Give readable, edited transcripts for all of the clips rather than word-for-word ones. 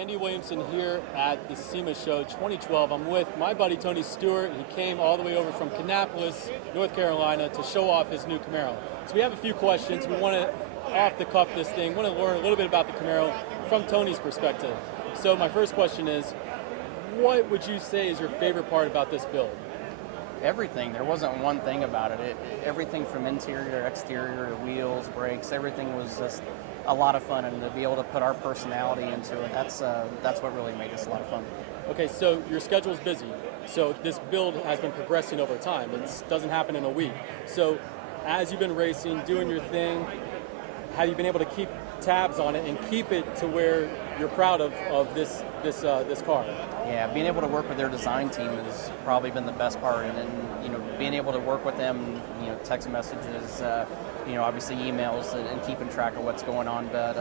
Andy Williamson here at the SEMA show 2012. I'm with my buddy Tony Stewart. He came all the way over from Kannapolis, North Carolina to show off his new Camaro. So we have a few questions. We want to off the cuff this thing. We want to learn a little bit about the Camaro from Tony's perspective. So my first question is, what would you say is your favorite part about this build? Everything. There wasn't one thing about it. Everything from interior, exterior, to wheels, brakes, everything was just a lot of fun, and to be able to put our personality into it, that's what really made this a lot of fun. Okay, so your schedule's busy. So this build has been progressing over time. It doesn't happen in a week. So as you've been racing, doing your thing, have you been able to keep tabs on it and keep it to where you're proud of this car? Yeah, being able to work with their design team has probably been the best part, and being able to work with them, text messages, obviously emails, and keeping track of what's going on. But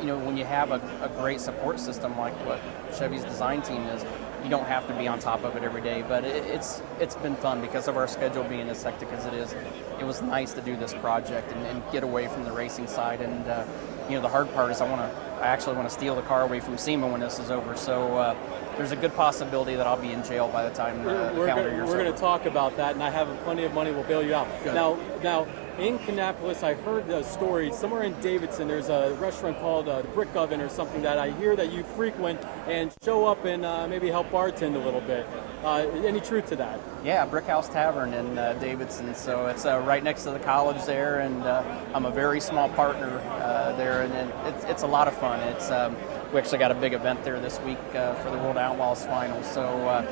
when you have a great support system like what Chevy's design team is, you don't have to be on top of it every day. But it's been fun because of our schedule being as hectic as it is. It was nice to do this project and get away from the racing side. And the hard part is I actually want to steal the car away from SEMA when this is over. So there's a good possibility that I'll be in jail by the time the calendar year's over. We're going to talk about that, and I have plenty of money. We'll bail you out. Good. Now, in Kannapolis, I heard a story somewhere in Davidson. There's a restaurant called the Brick Oven or something that I hear that you frequent and show up and maybe help bartend a little bit. Any truth to that? Yeah, Brick House Tavern in Davidson. So it's right next to the college there, and I'm a very small partner there, and it's a lot of fun. We actually got a big event there this week for the World Outlaws Finals. So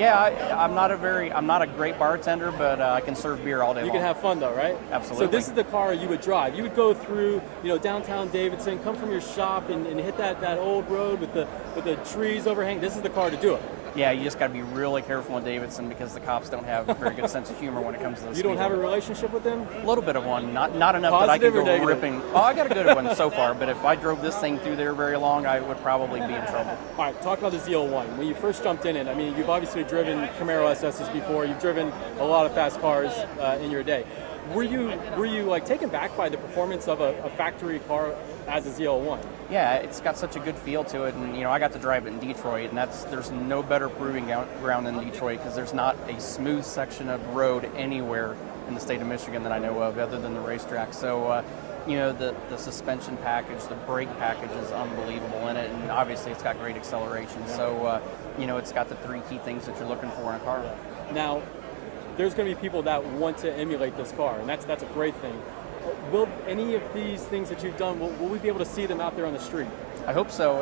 I'm not a great bartender, but I can serve beer all day long. You can have fun though, right? Absolutely. So this is the car you would drive. You would go through, downtown Davidson, come from your shop and hit that old road with the trees overhang. This is the car to do it. Yeah, you just got to be really careful in Davidson because the cops don't have a very good sense of humor when it comes to this. You don't have a relationship with them? A little bit of one, not enough Positive that I can go or ripping. Oh, I got a good one so far, but if I drove this thing through there very long, I would probably be in trouble. All right, talk about the ZL1. When you first jumped in it, I mean, you've obviously driven Camaro SSs before. You've driven a lot of fast cars in your day. Were you like taken back by the performance of a factory car as a ZL1? Yeah, it's got such a good feel to it, and I got to drive it in Detroit, and there's no better proving ground than Detroit because there's not a smooth section of road anywhere in the state of Michigan that I know of other than the racetrack. So the suspension package, the brake package is unbelievable in it, and obviously it's got great acceleration. So it's got the three key things that you're looking for in a car. Now, there's going to be people that want to emulate this car, and that's a great thing. Will any of these things that you've done, will we be able to see them out there on the street? I hope so.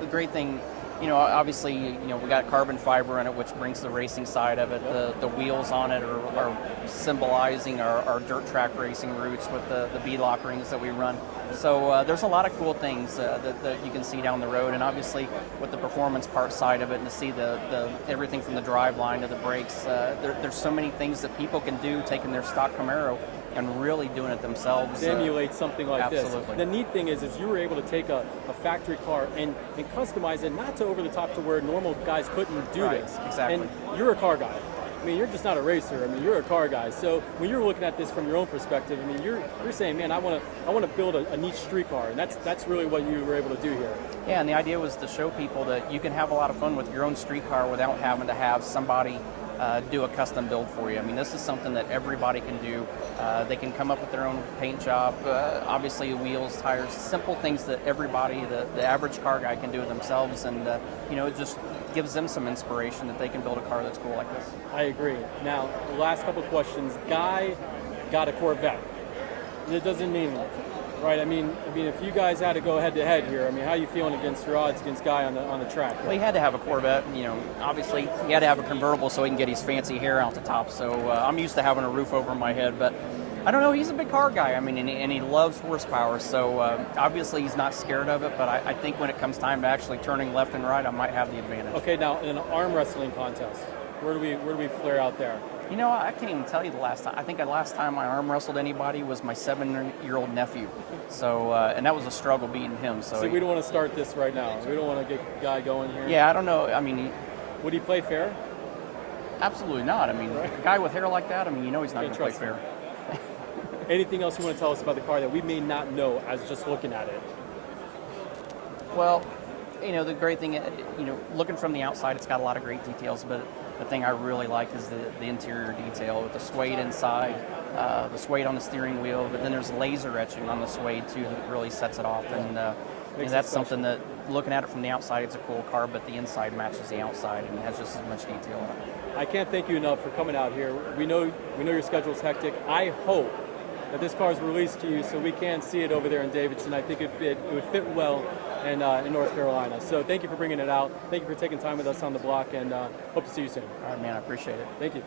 The great thing, obviously, we got carbon fiber in it, which brings the racing side of it. The wheels on it are symbolizing our dirt track racing roots with the beadlock rings that we run. So there's a lot of cool things that you can see down the road, and obviously with the performance part side of it, and to see the everything from the drive line to the brakes, there's so many things that people can do taking their stock Camaro and really doing it themselves. To emulate something like absolutely. this. The neat thing is you were able to take a factory car and customize it, not to over the top to where normal guys couldn't do this. Exactly. And you're a car guy. I mean, you're just not a racer. I mean, you're a car guy. So when you're looking at this from your own perspective, I mean, you're saying, man, I want to build a niche street car, and that's really what you were able to do here. Yeah, and the idea was to show people that you can have a lot of fun with your own street car without having to have somebody do a custom build for you. I mean, this is something that everybody can do. They can come up with their own paint job, obviously wheels, tires, simple things that everybody, the average car guy can do themselves, and it just gives them some inspiration that they can build a car that's cool like this. I agree. Now, the last couple of questions. Guy got a Corvette. It doesn't mean anything, right? I mean, if you guys had to go head-to-head here, I mean, how are you feeling against your odds against Guy on the track? Well, he had to have a Corvette. Obviously, he had to have a convertible so he can get his fancy hair out the top. So I'm used to having a roof over my head, but I don't know. He's a big car guy. I mean, and he loves horsepower. So obviously, he's not scared of it. But I think when it comes time to actually turning left and right, I might have the advantage. Okay, now in an arm wrestling contest, where do we flare out there? I can't even tell you the last time. I think the last time I arm wrestled anybody was my 7-year-old nephew. So, and that was a struggle beating him. So we don't want to start this right now. We don't want to get Guy going here. Yeah, I don't know. I mean, would he play fair? Absolutely not. I mean, a guy with hair like that, I mean, he's not going to play fair. Anything else you want to tell us about the car that we may not know as just looking at it? Well, the great thing, looking from the outside, it's got a lot of great details, but the thing I really like is the interior detail with the suede inside, the suede on the steering wheel, but then there's laser etching on the suede too that really sets it off. And that's something that, looking at it from the outside, it's a cool car, but the inside matches the outside and has just as much detail on it. I can't thank you enough for coming out here. We know your schedule's hectic. I hope that this car is released to you so we can see it over there in Davidson. I think it would fit well in North Carolina. So thank you for bringing it out. Thank you for taking time with us on the block, and hope to see you soon. All right, man, I appreciate it. Thank you.